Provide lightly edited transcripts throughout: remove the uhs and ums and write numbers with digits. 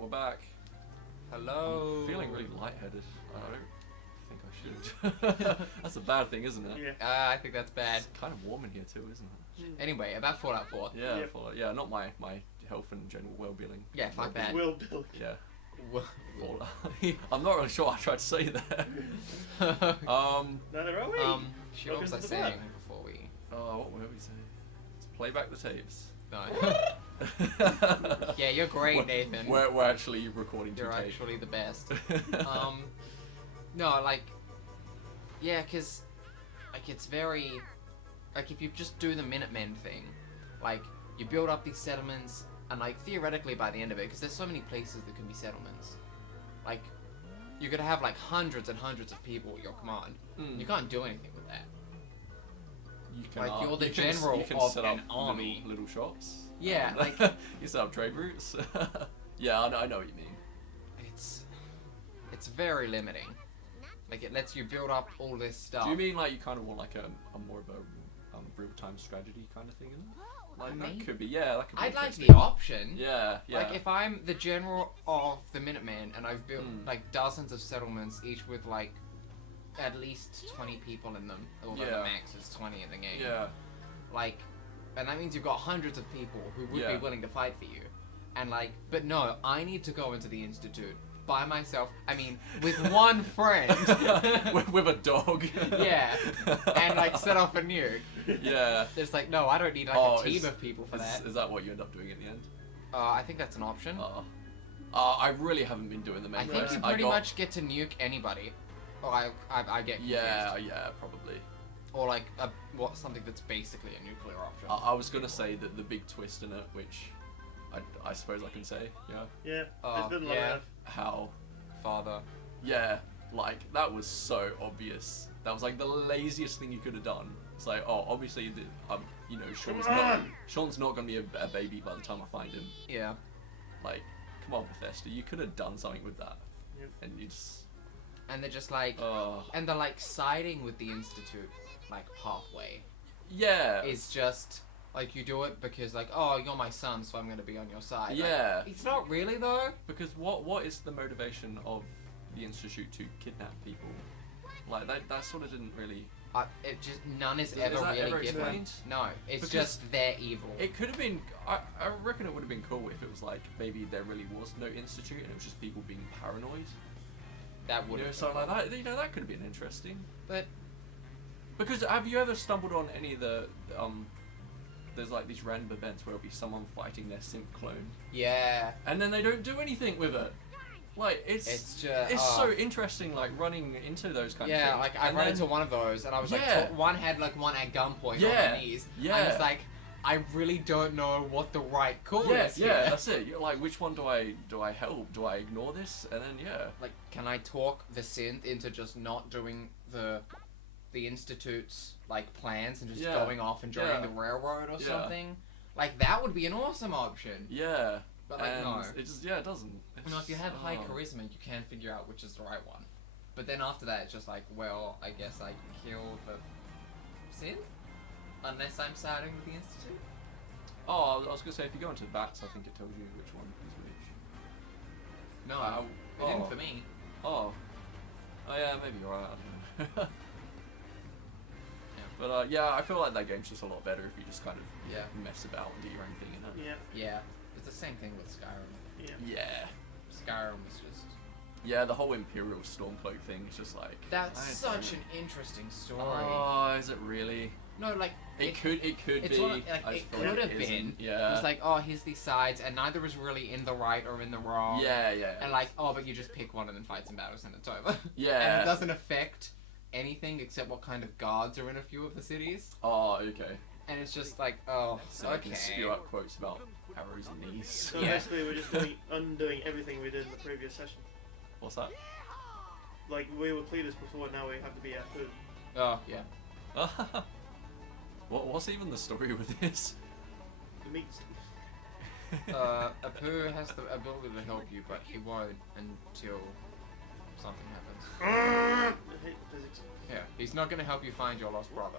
We're back. Hello. I'm feeling really lightheaded. I don't think I should. That's a bad thing, isn't it? Yeah. I think that's bad. It's kind of warm in here too, isn't it? Anyway, about Fallout 4. Yeah, Yep. yeah, not my health and general well-being. Yeah, fuck that. Will Bill. Yeah. Well, Fallout. I'm not really sure what I tried to say there. Neither are we. Shit, what was I Welcome to the saying club. before we... What were we saying? Let's play back the tapes. No. Yeah, you're great, Nathan. We're actually recording two You're tapes. actually the best. No, like... Yeah, because... Like, it's very... Like, if you just do the Minutemen thing, like, you build up these settlements, and, like, theoretically by the end of it, because there's so many places that can be settlements, like, you're gonna have, like, hundreds and hundreds of people at your command. You can't do anything with that. You can, Like, you're the you can, general you can of set up an army. little shops. Yeah, like... You set up trade routes. Yeah, I know what you mean. It's very limiting. Like, it lets you build up all this stuff. Do you mean like you kind of want like a more of a real-time strategy kind of thing? In it? Like Me? that could be, yeah. That could be I'd like interesting. the option. Yeah, yeah. Like, if I'm the general of the Minutemen and I've built, like, dozens of settlements, each with, like, at least 20 people in them, although Yeah. the max is 20 in the game. Yeah. Like, and that means you've got hundreds of people who would Yeah. be willing to fight for you. And, like, but no, I need to go into the Institute by myself. I mean, with one friend. with a dog. Yeah. And, like, set off a nuke. Yeah. There's like, no, I don't need, like, a team of people for that. Is that what you end up doing at the end? I think that's an option. I really haven't been doing the main I think quest. you pretty much get to nuke anybody. Oh, I get confused. Yeah, probably. Or like something that's basically a nuclear option. I was gonna say that the big twist in it, which I suppose I can say, yeah. Yeah. It's been long enough. How? Father. Yeah, like that was so obvious. That was like the laziest thing you could have done. It's like, oh, obviously, you know, Sean's not gonna be a baby by the time I find him. Yeah. Like, come on, Bethesda, you could have done something with that. Yep. And you just. And they're just like, and they're like siding with the Institute, like halfway. Yeah. It's just like you do it because like, oh, you're my son, so I'm gonna be on your side. Yeah. Like, it's not really though. Because what is the motivation of the Institute to kidnap people? Like that sort of didn't really. It just none is Is ever that really ever given. explained? No, it's Because just they're evil. It could have been. I reckon it would have been cool if it was like maybe there really was no institute and it was just people being paranoid. That would You know, have something like that. You know, that could have been interesting. But Because have you ever stumbled on any of the there's like these random events where it'll be someone fighting their simp clone, yeah, and then they don't do anything with it. Like it's just so interesting, like running into those kind of yeah, things. like I And ran then- into one of those, and I was Yeah. like, one had like one at gunpoint on Yeah, their knees. yeah. I was like, I really don't know what the right call Yeah, is. yeah, here. that's it. You're like, which one do I help? Do I ignore this? And then Like, can I talk the synth into just not doing the Institute's like plans and just Yeah, going off and joining yeah. the railroad or Yeah. something? Like that would be an awesome option. yeah, But like and no. it just it doesn't. You know, if you have high Oh. charisma, you can figure out which is the right one. But then after that, it's just like, well, I guess I kill the synth? Unless I'm siding with the Institute? Oh, I was gonna say if you go into bats, I think it tells you which one is which. No, it didn't for me. Oh yeah, maybe you're right. I don't know. Yeah. But yeah, I feel like that game's just a lot better if you just kind of Yeah. mess about and do your own thing in it. Yeah. Yeah, it's the same thing with Skyrim. Yeah. Yeah. Skyrim was just... Yeah, the whole Imperial Stormcloak thing is just like. That's I such don't- an interesting story. Oh, is it really? No, like... It could it's be. one of- like, I it just feel like could have it been. isn't. Yeah. It's like, oh, here's these sides, and neither is really in the right or in the wrong. Yeah, yeah. And like, oh, but you just pick one and then fight some battles and it's over. Yeah. And it doesn't affect anything except what kind of guards are in a few of the cities. Oh, okay. And it's just like, oh, So I can okay. spew out quotes about arrows and knees. So Yeah. basically, we're just undoing everything we did in the previous session. What's that? Like we were Cletus before, now we have to be Apu. Oh, yeah. What's even the story with this? The meat stuff. Apu has the ability to help you, but he won't until something happens. I hate physics. Yeah, he's not gonna help you find your lost brother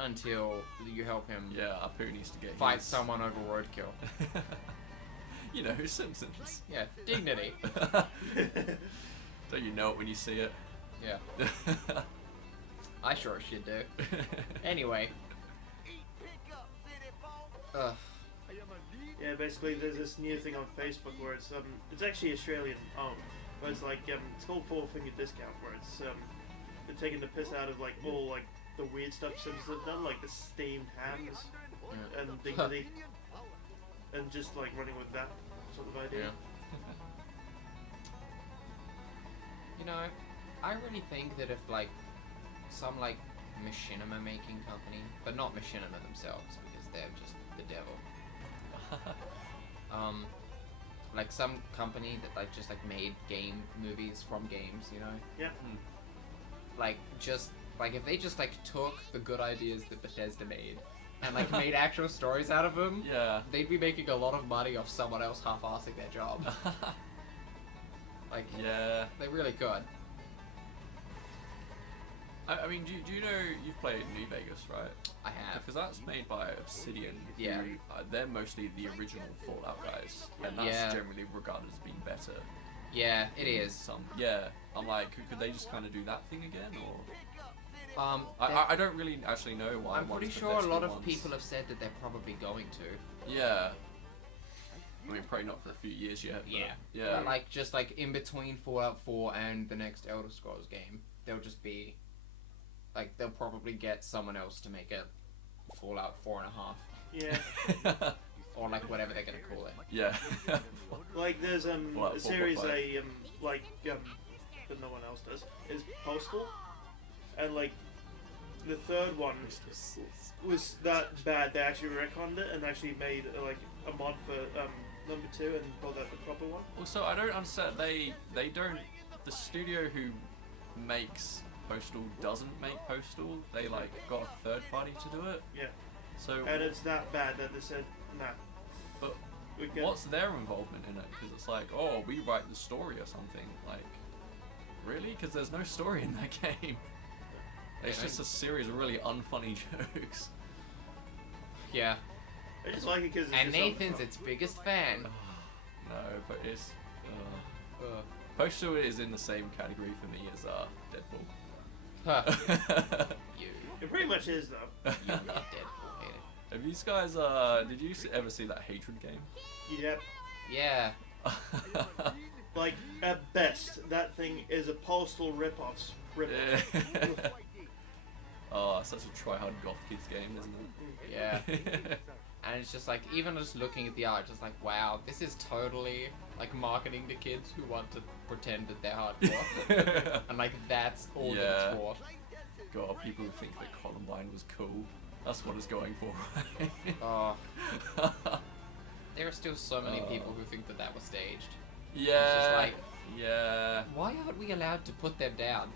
until you help him Yeah, Apu needs to get fight his... someone over roadkill. You know, Simpsons. Yeah, dignity. Don't you know it when you see it? Yeah. I sure should do. Anyway. Ugh. Yeah, basically there's this new thing on Facebook where it's actually Australian owned, but it's like it's called Four Finger Discount, where it's they're taking the piss out of like all like the weird stuff Simpsons have done, like the steamed hams and dignity, and just like running with that sort of idea. You know, I really think that if like some like machinima making company, but not machinima themselves because they're just the devil. Like some company that like just like made game movies from games, you know? Yeah. Like just like if they just like took the good ideas that Bethesda made and like made actual stories out of them, Yeah. they'd be making a lot of money off someone else half-assing their job. Like, Yeah. they really could. I mean, do you know you've played New Vegas, right? I have. Because that's made by Obsidian. Yeah. Who, they're mostly the original Fallout guys, and that's Yeah. generally regarded as being better. Yeah, it is. Yeah. I'm like, could they just kind of do that thing again, or? They're- I don't really actually know why. I'm one pretty is sure a Bethesda lot of ones. people have said that they're probably going to. Yeah. I mean, probably not for a few years yet. But yeah. But, like, just like in between Fallout 4 and the next Elder Scrolls game, they'll just be like they'll probably get someone else to make a Fallout 4.5 Yeah. or like whatever they're gonna call it. Yeah. Like there's Fallout a series 4.5. that no one else does is Postal, and like the third one was that bad they actually retconned it and actually made like a mod for number 2 and called that the proper one. Also, I don't understand. They don't. The studio who makes Postal doesn't make Postal. They like got a third party to do it. Yeah. So. And it's that bad that they said nah. But we can. what's their involvement in it? Because it's like, oh, we write the story or something. Like, really? Because there's no story in that game. It's just a series of really unfunny jokes. Yeah. I just like it because And Nathan's its biggest fan. No, but it's. Postal is in the same category for me as Deadpool. Huh. You. It pretty much is though. You Deadpool hater. Have you guys, did you ever see that Hatred game? Yep. Yeah. Like at best, that thing is a Postal ripoff. Oh, such a try-hard goth kids game, isn't it? Yeah. And it's just like, even just looking at the art, just like, wow, this is totally like marketing to kids who want to pretend that they're hardcore. And like, that's all that it's for. God, people who think that Columbine was cool. That's what it's going for, right? Oh. There are still so many people who think that that was staged. Yeah. It's just like, yeah. why aren't we allowed to put them down?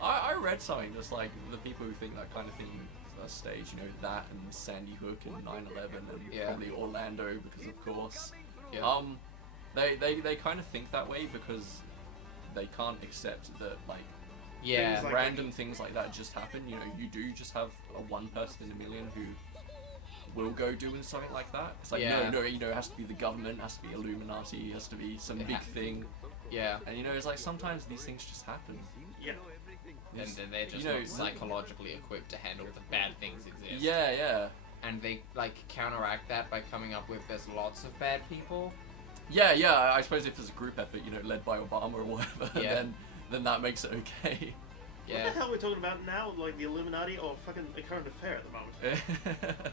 I read something that's like the people who think that kind of thing is staged, you know, that and Sandy Hook and 9/11 and probably Orlando because of course. Yeah. They kind of think that way because they can't accept that like Yeah. Like random things like that just happen. You know, you do just have a one person in a million who will go doing something like that. It's like no, you know, it has to be the government, it has to be Illuminati, it has to be some big thing. Yeah. And you know, it's like sometimes these things just happen. Yeah. And then they're just not psychologically equipped to handle the bad things exist. Yeah, yeah. And they like counteract that by coming up with there's lots of bad people. Yeah, yeah. I suppose if there's a group effort, you know, led by Obama or whatever, then that makes it okay. Yeah. What the hell are we talking about now? Like the Illuminati or fucking a current affair at the moment?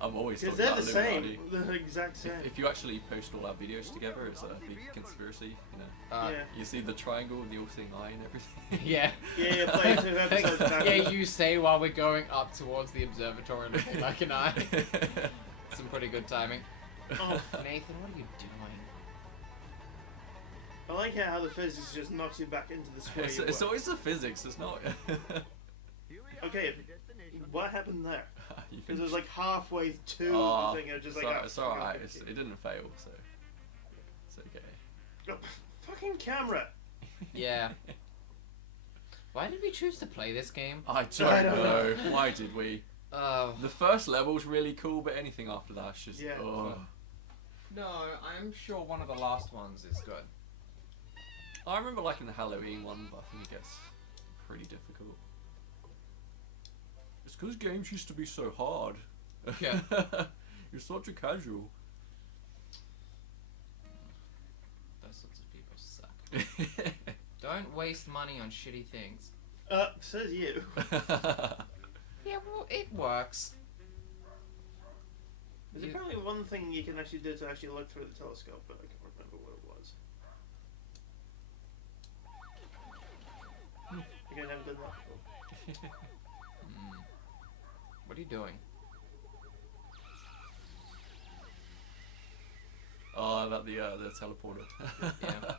I'm always talking Because they're about the same. Illuminati. They're the exact same. If you actually post all our videos together, it's a big conspiracy, you know. Yeah. You see the triangle and the all-seeing eye and everything. Yeah. Yeah, play 2 episodes back. Yeah, you say while we're going up towards the observatory looking like an eye. Some pretty good timing. Oh, Nathan, what are you doing? I like how the physics just knocks you back into the square. It's always the physics, it's not... Okay, what happened there? You Because it was like halfway to the thing, it was just like... it's alright, it didn't fail, so... It's okay. Oh, fucking camera! Yeah. Why did we choose to play this game? I don't know. Why did we? Oh. The first level's really cool, but anything after that's just... Yeah. Oh. No, I'm sure one of the last ones is good. I remember liking the Halloween one, but I think it gets pretty difficult. It's because games used to be so hard. Yeah. You're such a casual. Those sorts of people suck. Don't waste money on shitty things. Says you. Yeah, well, it works. There's apparently one thing you can actually do to actually look through the telescope, but I can't remember what it was. Again, I haven't done that before. What are you doing? Oh, about the teleporter. Yeah.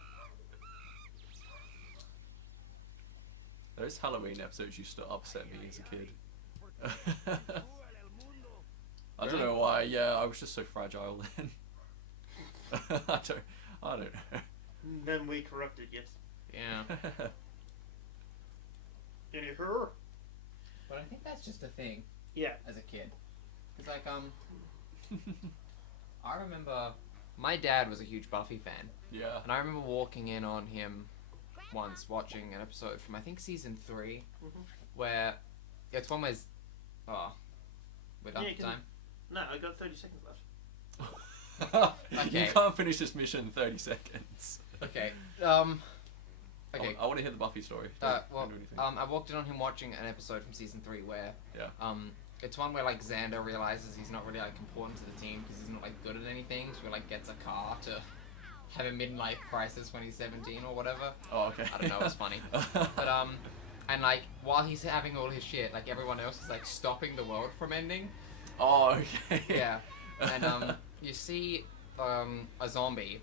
Those Halloween episodes used to upset me as a kid. I don't know why. Yeah, I was just so fragile then. I don't know. Then we corrupted you. Yeah. Anywho. But I think that's just a thing. Yeah. As a kid. It's like, I remember my dad was a huge Buffy fan. Yeah. And I remember walking in on him once watching an episode from I think season 3, where it's one where's with Yeah, up time. No, I got 30 seconds left. Okay. You can't finish this mission in 30 seconds. Okay. Okay. I want to hear the Buffy story. Well, Don't do anything. I walked in on him watching an episode from season 3 where it's one where like Xander realizes he's not really like important to the team because he's not like good at anything, so he like gets a car to have a midlife crisis when he's 17 or whatever. Oh, okay. I don't know, it was funny. But and like while he's having all his shit, like everyone else is like stopping the world from ending. Oh, okay. Yeah. And you see a zombie,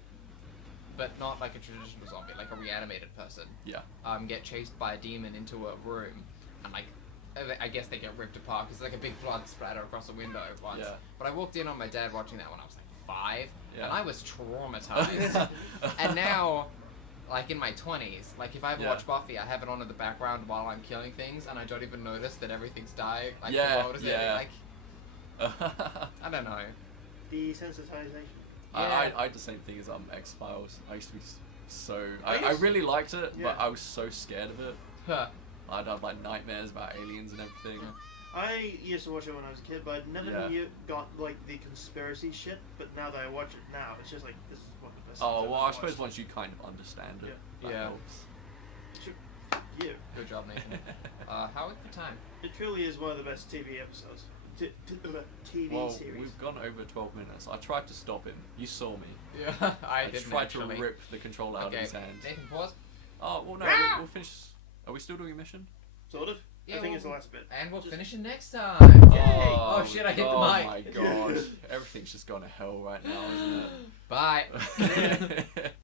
but not like a traditional zombie, like a reanimated person. Yeah. Get chased by a demon into a room, and like I guess they get ripped apart because like a big blood splatter across a window once. Yeah. But I walked in on my dad watching that when I was like 5, Yeah. and I was traumatized. And now, like in my 20s, like if I ever watch Buffy, I have it on in the background while I'm killing things, and I don't even notice that everything's dying. Like the world is ending. Like I don't know. Desensitization. I had the same thing as X-Files. I used to be so... I really liked it, but I was so scared of it. Huh. I'd have like nightmares about aliens and everything. I used to watch it when I was a kid, but I never got like the conspiracy shit. But now that I watch it now, it's just like this is one of the best. Oh, things well, I've I suppose watched. once you kind of understand it, that Yeah. helps. Yeah, Good job, Nathan. How was the time? it truly is one of the best TV episodes. TV Well, series. we've gone over 12 minutes. I tried to stop him. You saw me. Yeah, I didn't tried actually. to rip the controller out of his hand. Nathan, pause. Oh, well, no, we'll finish... Are we still doing a mission? Sort of. Yeah, I think well, it's the last bit. And we'll Just- finish it next time. Yay! Oh shit, I hit the mic. Oh my god. Everything's just gone to hell right now, isn't it? Bye.